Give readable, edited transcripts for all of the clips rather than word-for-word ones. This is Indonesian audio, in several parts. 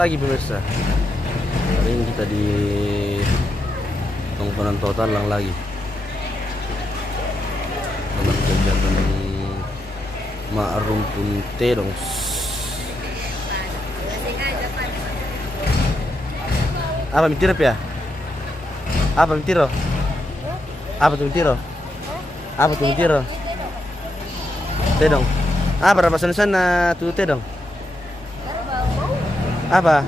pagi pemirsa. Hari ini kita di Tongkonan Total lang lagi. Dalam kegiatan Ma'ruf Punte dong. Apa mitiro ya? Apa mitiro? Apa tuh mitiro? Apa tuh mitiro? Teh dong. Apa berapa sana tuh teh dong? Apa?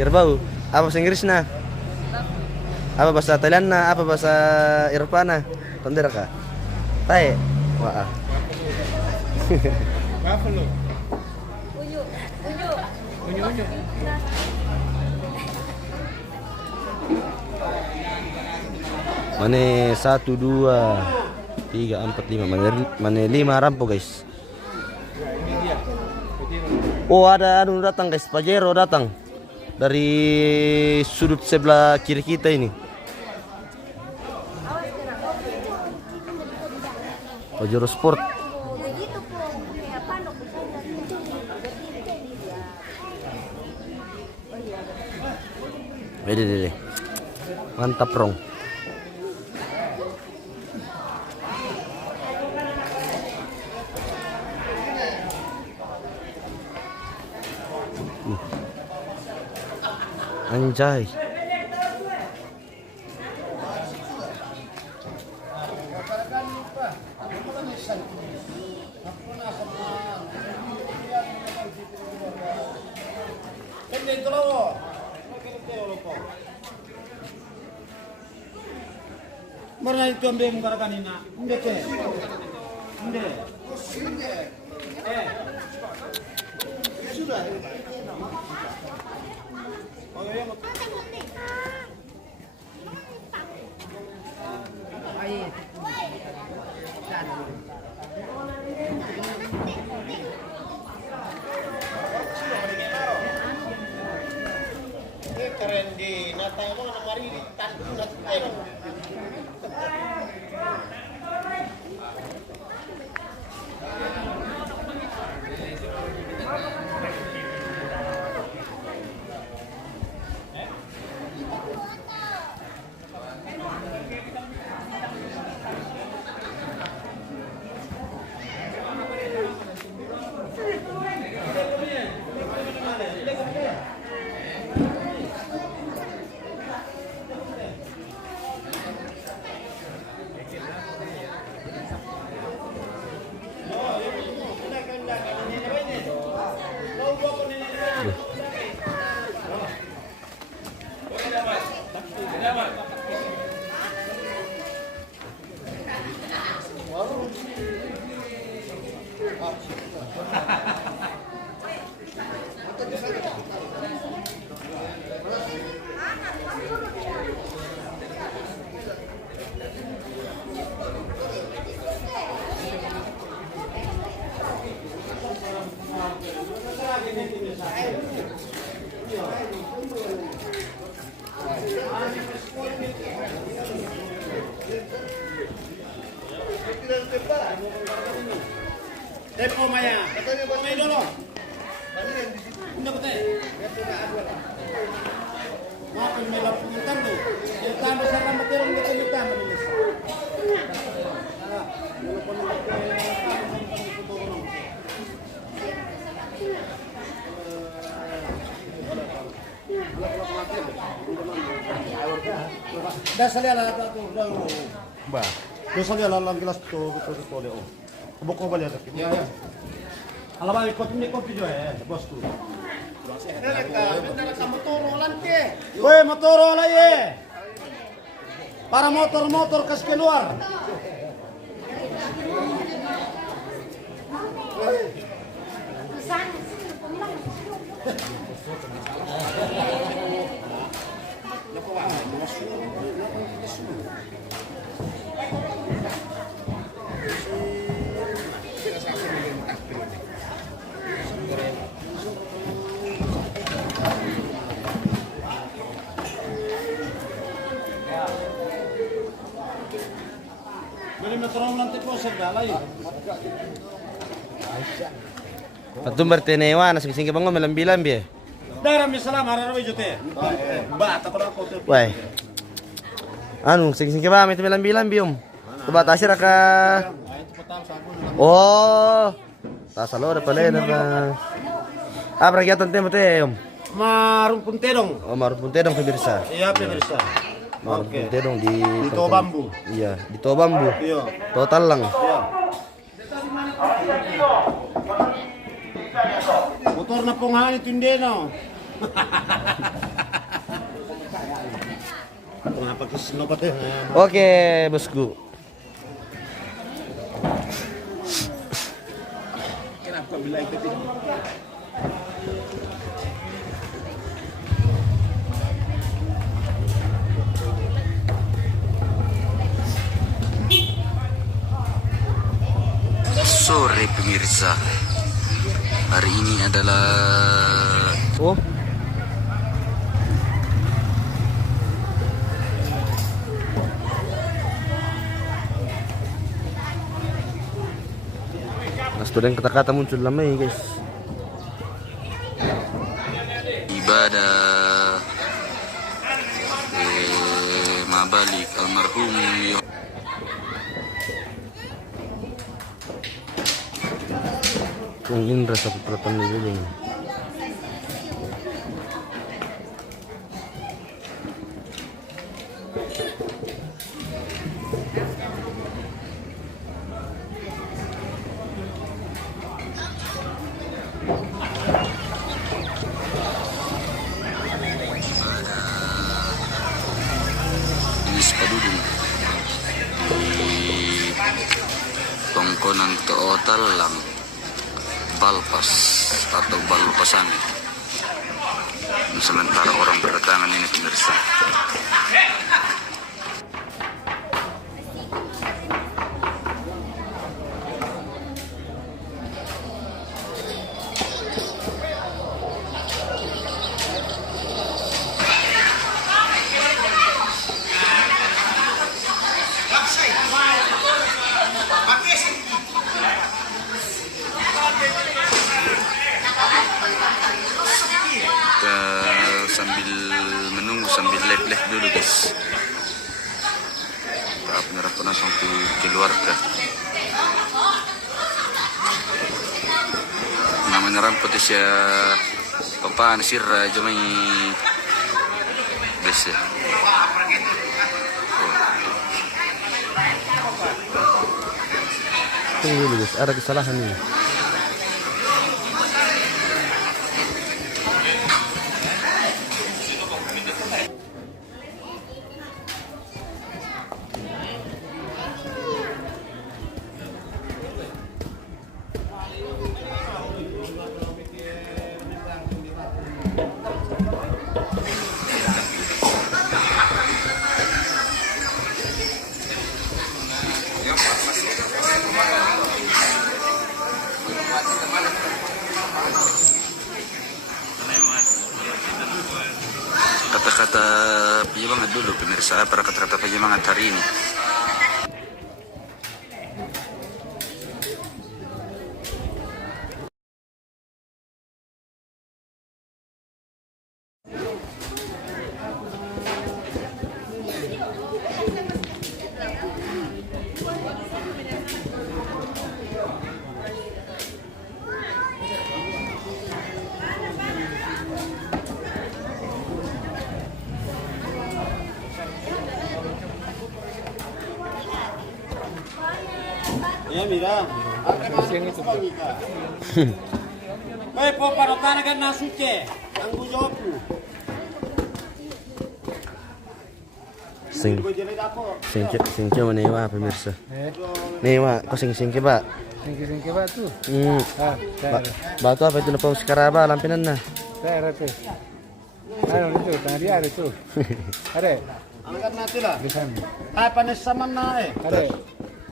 Kerbau. Apa bahasa Inggrisnya? Apa bahasa Thailand na? Apa bahasa Eropa na? Tonder ka? Tae. Wah. Buffalo. Unyu, unyu. Unyu unyu. Mane 1 2 3 4 5 mane 5 rampo guys. Oh ada anu datang guys, Pajero datang dari sudut sebelah kiri kita ini. Pajero Sport. Deh. Mantap rong. Anjay. Mana itu ambil muka kanina? Enggak teh. Enggak. Sudah. Oh ya. Keren di natanya mau namari di tandu natanya. Depo Maya, katanya Maya dulu. Enggak betul. Mau pemilah penguntan tuh. Kita besar rambut yang kita menulis. Dah salia lah tu. Ba. Dah salia lah gelas tu boleh oh. Buku balik tak? Ya ya. Alamak ikut ini kopi juga bosku. Woi motor lah ye. Para motor kas keluar. Metronom nanti po segala yun. Patum bertenewa na sing bangun malam bilang biye. Daram misalam hararawi jote. Ba takon ako to. Weh. Anu, sing-sing ke ba? May tumilang-bilang biom. Tuba tasir ka. Oh. Tasalo na pala na ba. Ah, pragyatan temo te. Marung puntedong. Oh, marun puntedong pemirsa. Iya pemirsa. Marun puntedong di Di Tobambu. Iya, di Tobambu. Iya. Total lang. Iya. Motor na pungahan ito hindi no. Pagkasino pa tayo. Oke, bosku. Kenapa bila ikut ini? Sore pemirsa, hari ini adalah Oh. Mas tudeng kata-kata muncul lamai guys. ibadah mabalik almarhum Yang Indra satu pertama dulu. Inis Padudung di Tongkonan Total lang Balpas atau Balpasan. Sementara orang berdatangan ini pemirsa. Kita sambil menunggu sambil live dulu guys. Para penyerap langsung keluarga. Namanya rampot siya papaan sirra jomay bese. Tunggu dulu guys, ada kesalahan ini. Kata-kata penyemangat dulu pemirsa, para kata-kata penyemangat hari ini. Ya mira. Oy po parotan kan nasuke. Ang bujoku. Sing Bojere dako. sing newa pemirsa. Newa, kau sing pak. Singkir-singkir batu. Batu apa itu lepas karaba lampinan na. Saya rete. Ano itu, tengah dia ada itu. Ada. Angkat nanti lah. Di sana. Ay panis saman na eh. Ada.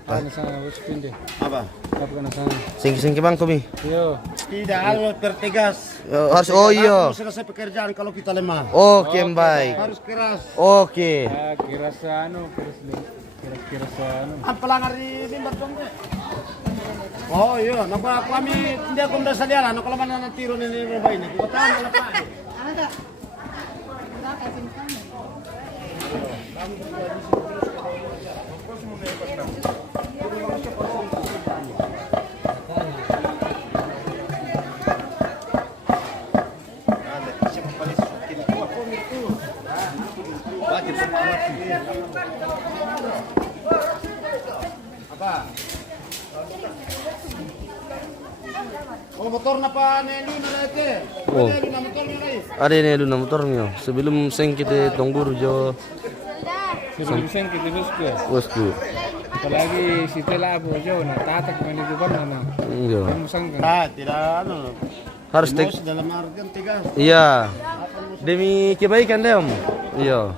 Ano sana bos pinde. Apa? Apa kana sana? Sing bang kami. Yo. Tidak harus bertegas. Harus oh iya. Harus selesai pekerjaan kalau kita lemah. Oke baik. Harus keras. Oke. Kira sa ano, kira sa ano. Ang pelanggar di Bimbar dong deh. Oh iya, napa kami tidak kumda saliala, no kalau mana natiro ni rumah ini. Kota ano pa. Apa? Oh, motor na pa Nelly na natin. Oh. Nelly na motor na rin. Ada ini dulu motor mio. Sebelum seng kita tunggu jo Sebelum sen kita bosku. bosku. Apalagi si Tela Abu jauh nak tatak main itu kan mana. Iya. Kamu sangka. Tidak ano. Harus tek. Mos dalam artian tiga. Iya. Demi kebaikan deh om. Iya.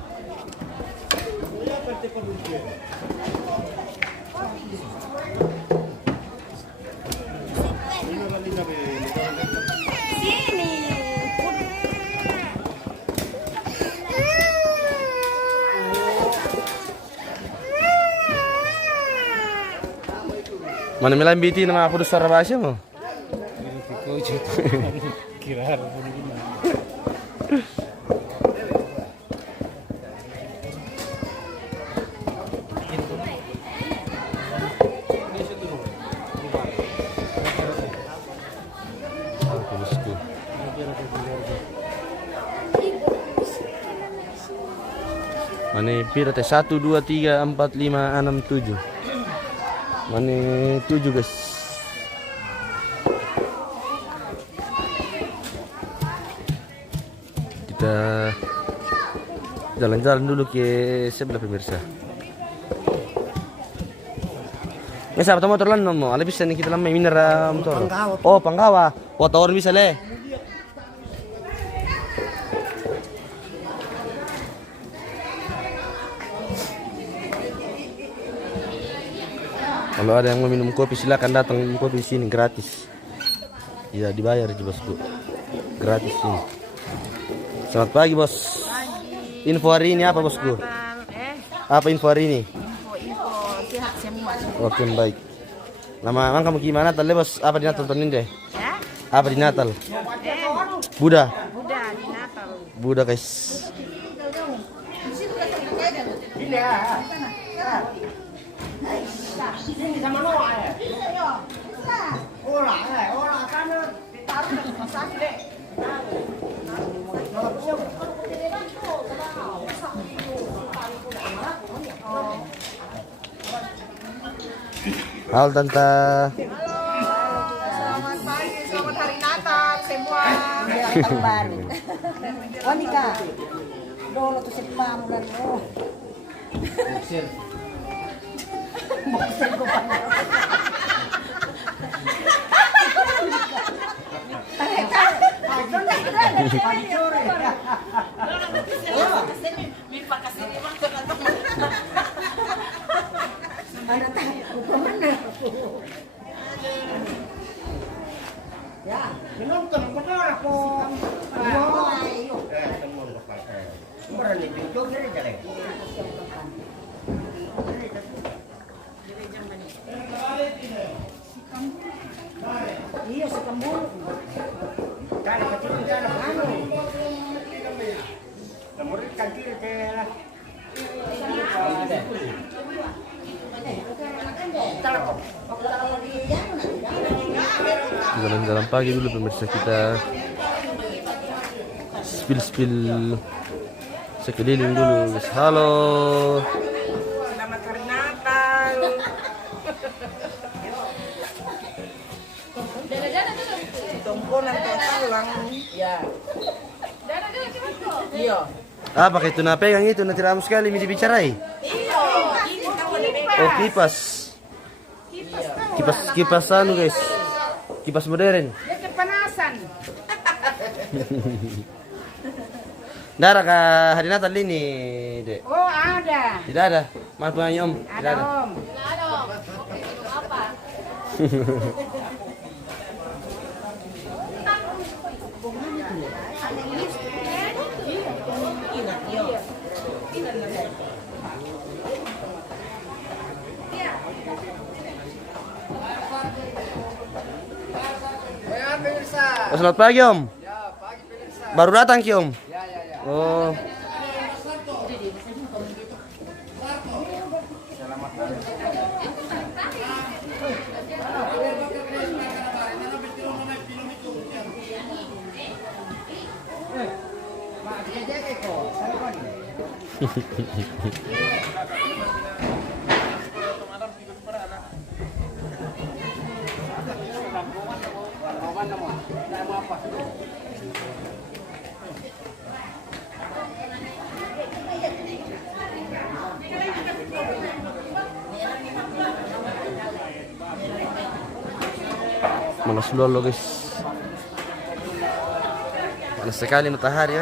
Sini. Mana milan biti nama aku besar bahasa mo. Kocok. Kira pun gimana. Bosku. Mana pira teh 1 2 3 4 5 6 7. Mana 7 guys. Kita jalan-jalan dulu ke sebelah pemirsa. Mesa apa motor lan mo? Ala bisa nih kita lamai minera motor. Oh, Panggawa. Motor bisa le. Kalau ada yang mau minum kopi silakan datang minum kopi di sini gratis. Tidak dibayar aja bosku. Gratis sini. Selamat pagi bos. Info hari ini apa bosku? Apa info hari ini? Info sehat semua. Oke baik. Nama emang kamu gimana Natal bos? Apa di Natal tahun ini deh? Ya? Apa di Natal? Buddha. Buddha di Natal. Buddha guys. Halo tante. Selamat pagi, selamat hari Natal semua. Kembali. Wanika. Dolo to sepa mulan mo. Boxer ko pa. Ya, minum kan motor ako. Berani pintu kiri jalan. Iya, sekembur. Cara kecil cara anu. Nomor kecil lah. Jalan-jalan pagi dulu pemirsa kita. Spill sekeliling dulu guys. Halo. Selamat hari Natal. Tungkunan total lang. Ya. Iya. Ah, pakai itu na pegang itu nanti ramu sekali mesti bicarai. Iya. Oh, kipas. Kipas anu guys. Kipas modern. Dia kepanasan. Darah ke hari Natal ini, Dek? Oh, ada. Tidak ada. Mana punya Om? Tidak ada. Om. Ada, Om. Apa? Oh, selamat pagi Om. Ya, pagi pemirsa. Baru datang Ki Om? Oh. Malas lolo guys. Panas sekali matahari.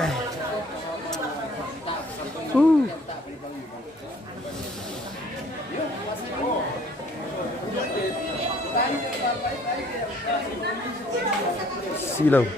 Silau.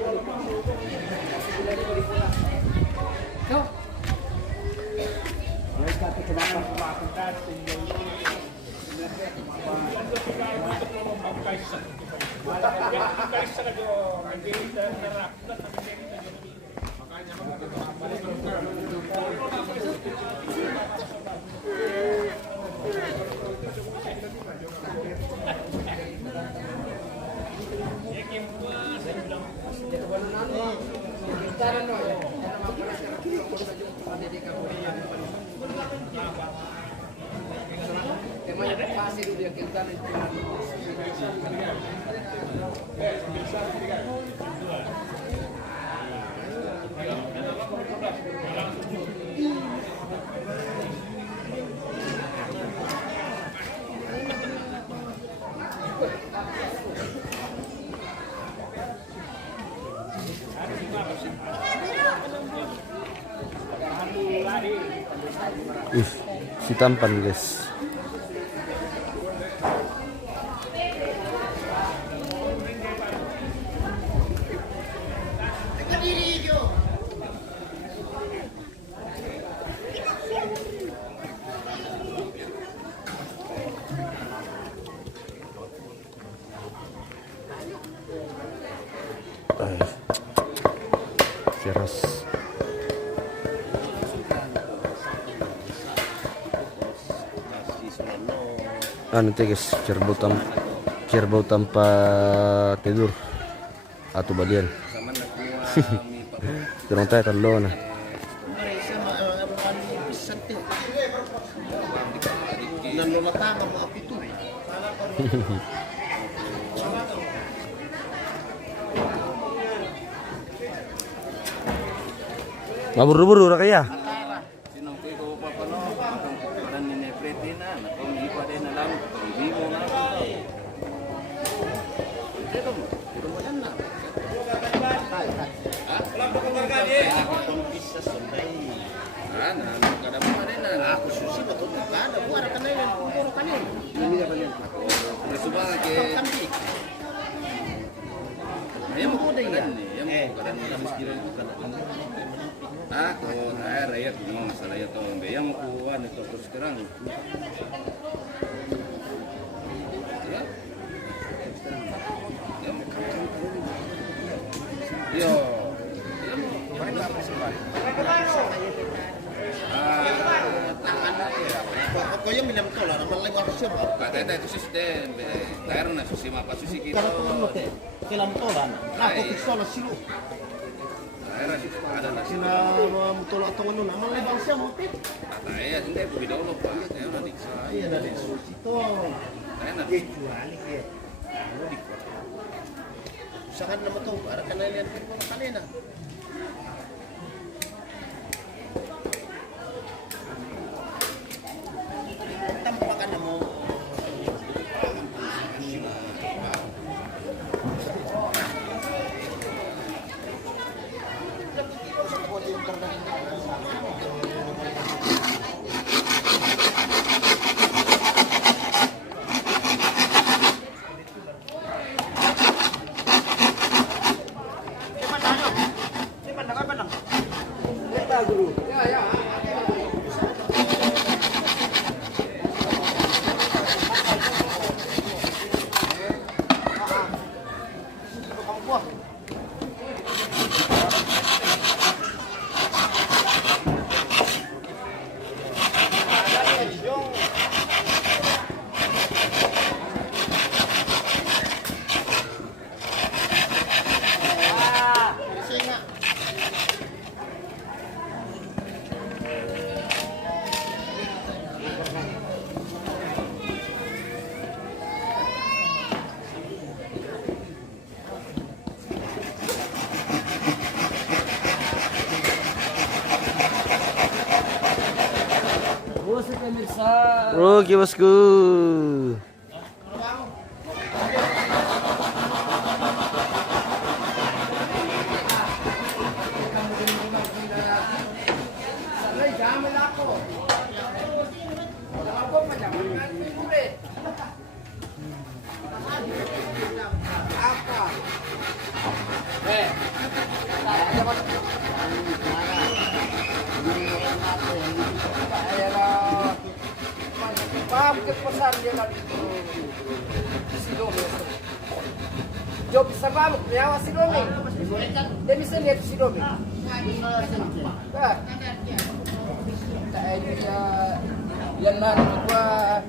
Si tampan guys. Keras. Nanti guys, cerbau tanpa tidur atau balian. Dorong tayo talo na. Maburu-buru ra kaya. Rakyat memang masalah itu yang kuat itu terus sekarang yo Kaya minam to lah, naman lewat siya ba? kata itu sistem daerah na susi mapa susi kita Kilam to lah. Ako gusto na silo. daerah ada na Sina mutulak to ano, naman lewat siya mo pit. kata ya hindi po bidolo pa ya na diksa Iya na din susito. ya na Juali kaya. Usahan naman to, para kanalian ko kanina. Tampakan mo. Oke bosku. Job sa pamuk, niyawa si Domi. Demi sa niya si Domi. Yan na naman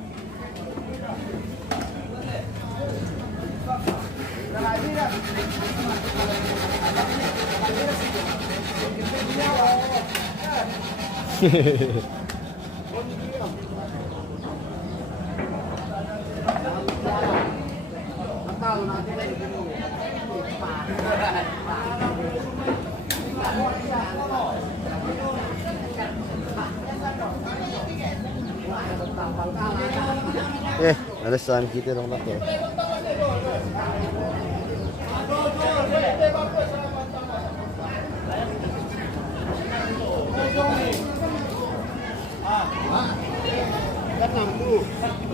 Alasan kita dong nak.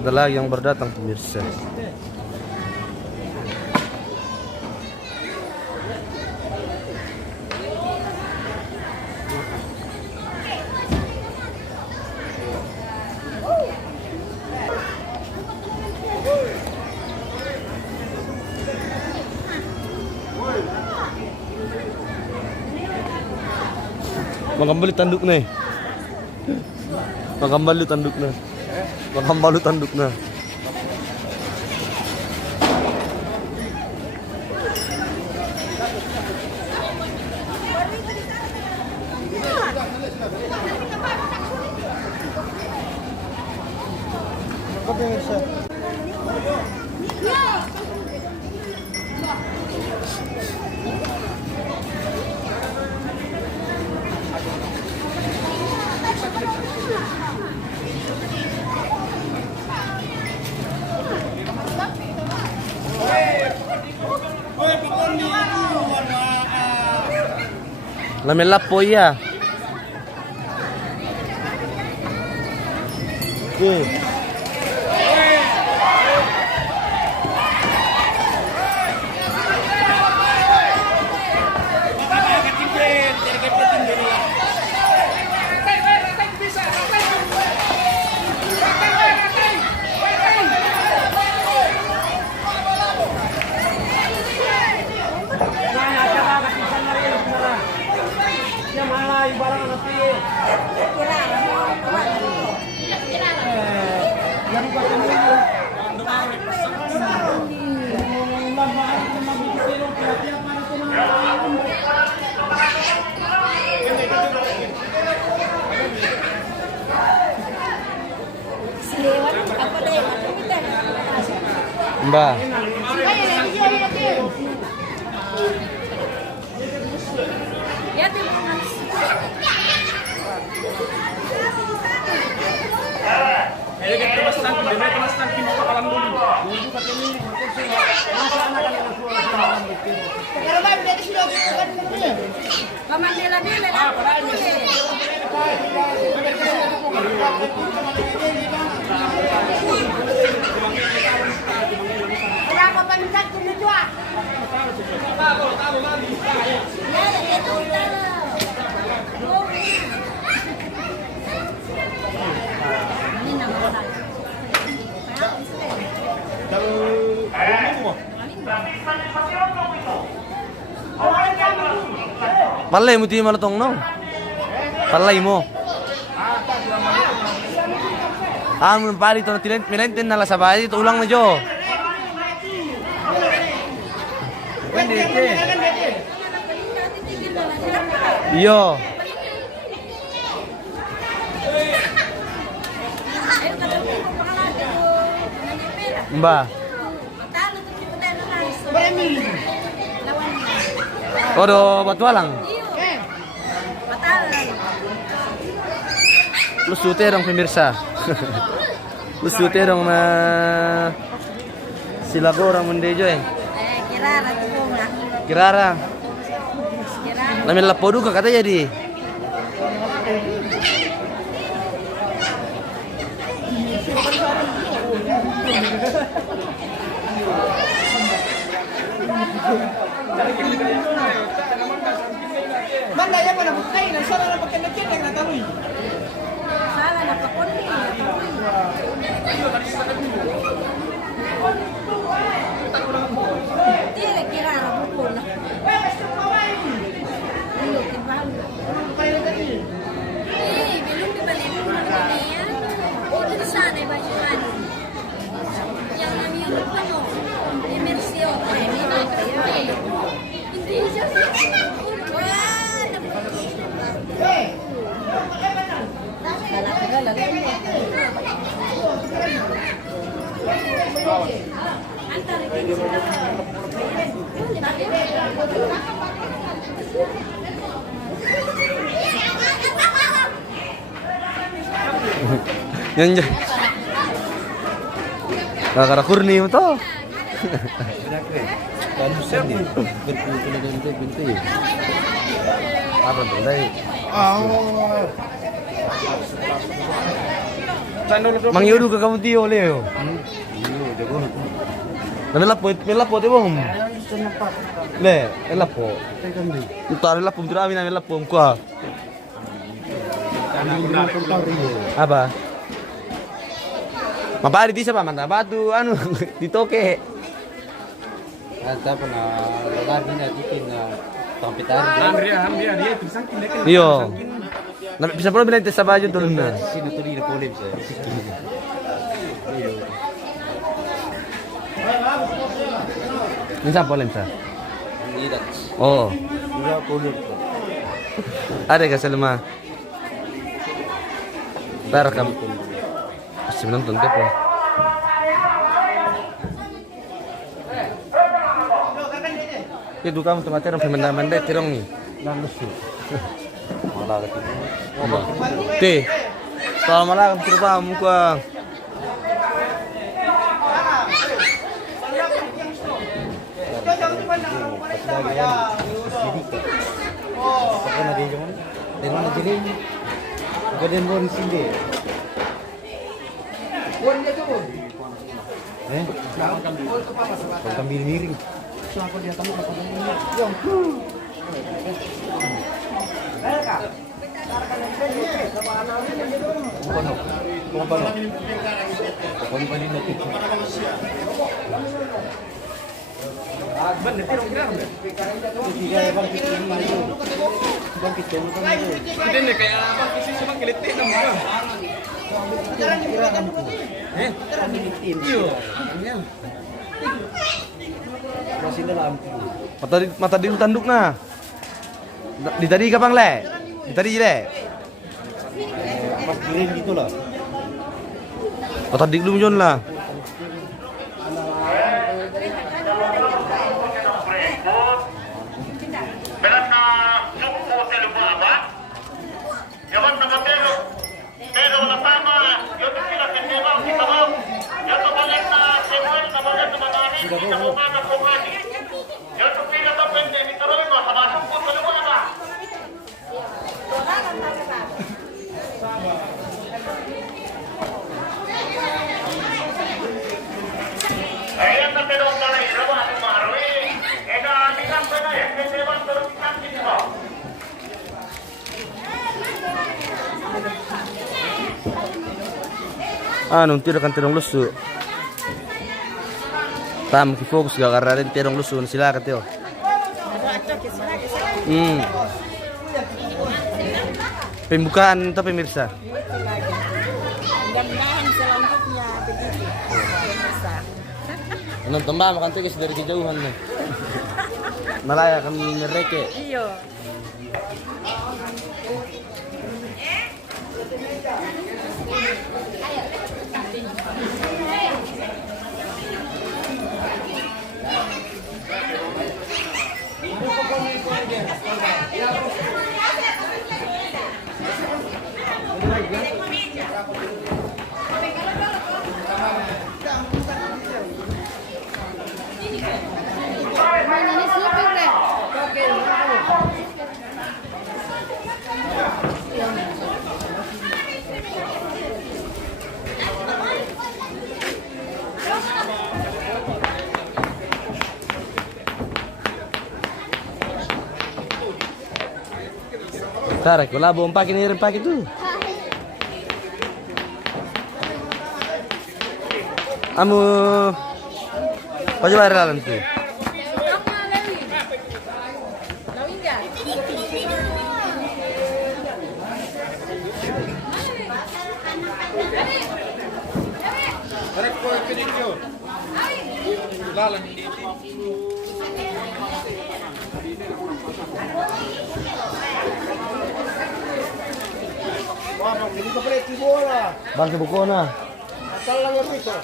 Ada lagi yang berdatang pemirsa. Magambali tanduk na eh. Magambali tanduk na. Magambali tanduk na. Lamelap po ya. Mbak. Palay mo di malatong no. Palay mo. Mun pari to tinenten na la sabay to ulang na jo. Yo. Mbak. Kodo batualang. Plus jute dong pemirsa. Lusu terong na sila ko orang mendejo Kirara tuh bunga. Kirara. Kirara. Namin lapo duka kata jadi. Mana yang mana bukai? Sana na pakai nakit yang natawi. Salah na pakundi. Tidak kirara buku na. Belum dibeli dulu ya. Itu di sana bajuan. Yang namanya apa no? Imersio. Ini apa ya? Indonesia. Yang Kakak kurni mo to. Apa tuh dari? Mang Yodu ke kamu tio Leo. Mana lapo te bom. Le, lapo. Entar lapo mtura amin amin lapo ko. Apa? Mapari di siapa manda batu anu ditoke. Ada pernah lugar ini bikin komputer. Dia tersangkin deh. Iyo. Bisa pula bilang tes baju turun na. Sini tuh di boleh bisa. Minsan boleh sa. Tidak. Oh. Tidak boleh. Ada ka Salma? Tar kam. Masih menonton deh po. Itu kamu tempat terong pemandangan deh terong nih. Langsung. Malah ketemu. Teh. Kalau malah kamu coba muka. Pernah dia cuman dari mana jadi? Gaden bon sini. Buat dia tuh. Kambing miring. Siapa dia tamu kata ini? Mata di tanduk na. Di tadi kapang le? Di tadi le? Pas giring gitu lah. Mata di belum jon lah. Nung tiro kan tirong lusu. Tam ki fokus gak karena ada tirong lusu sila kateo. Pembukaan itu pemirsa. Mudah-mudahan selanjutnya begitu. Pemirsa. Nonton ba makan tuh dari kejauhan nih. Malaya kami ngereke. Iya. Tarik, wala buong pakin ni pakin tu. Amo Pajabar lalan tu. Wah, ini ko pala tibola. Bang ke buku na. Asal lang yung ito.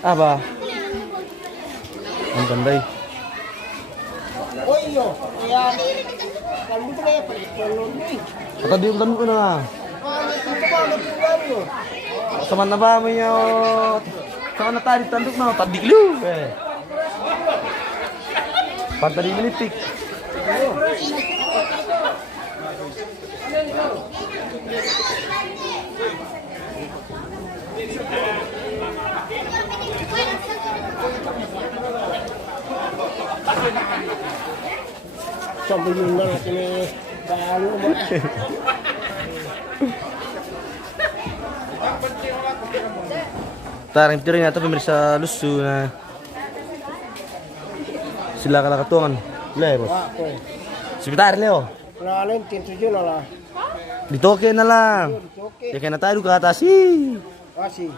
Apa? Ang panday. Oh, iyo. Yan. Kalau itu kayak pelon nih. Ako di ulan ko na. Itu ba nagtuwa Sama na ba mo yo? Sama na tadi tanduk na tadi lu. Pantadi militik. Sampai nunggal ini baru Tarang piring atau pemirsa lusu na. Silakan katuangan. Le, bos. Sebentar, Leo. Lain tintuju lah. Ditoke na lang. Ya kaya na tayo ka atas. Kasih.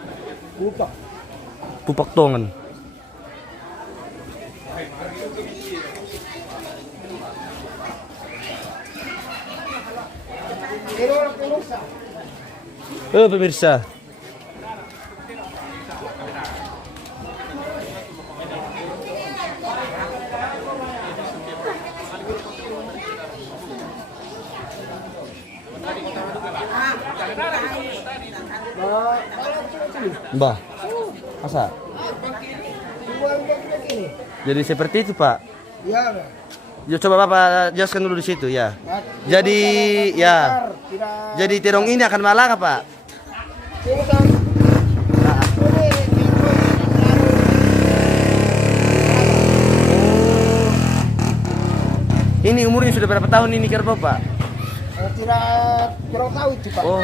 Buka. Pupaktongan. Pemirsa. Mbah. Masa? Jadi seperti itu, Pak. Ya. Ya, coba Bapak jelaskan dulu di situ ya. Jadi ya. Jadi terong ini akan malaka, Pak. Ini umurnya sudah berapa tahun ini kerbau, Pak? Kurang tahu itu, Pak. Oh.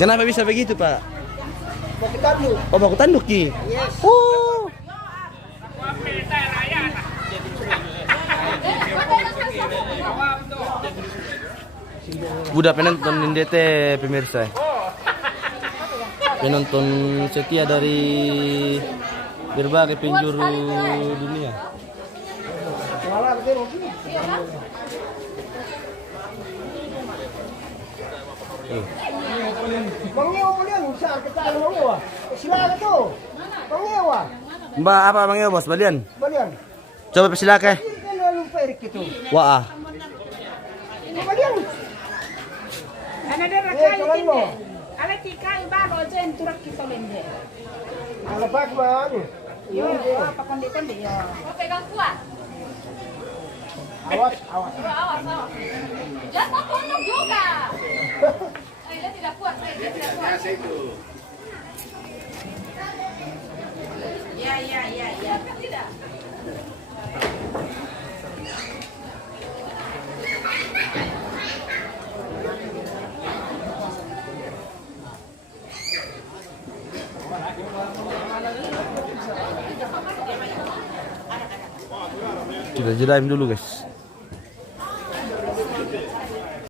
Kenapa bisa begitu, Pak? Baku tanduk. Oh, baku tanduk, Ki? Yes. Oh. Budak penonton NDT pemirsa. Penonton setia dari berbagai penjuru dunia. Mangewa mo yan, saan kita ang mangewa? Silakan to. Mangewa. Mbak apa Bang Bos balian? Balian. Coba persilakan. Ini kan lalu perik itu. Wah. Balian. Ana dia rakai tinde. Ala tika iba rojen turak kita lende. Kalau pak bang. Yo, apa kondi-kondi ya. Oh, pegang kuat. Awas, awas. Awas, awas. Jangan tunduk juga. Dia tidak kuat, dia tidak kuat. Ya. Tidak. Kita jelain dulu, guys.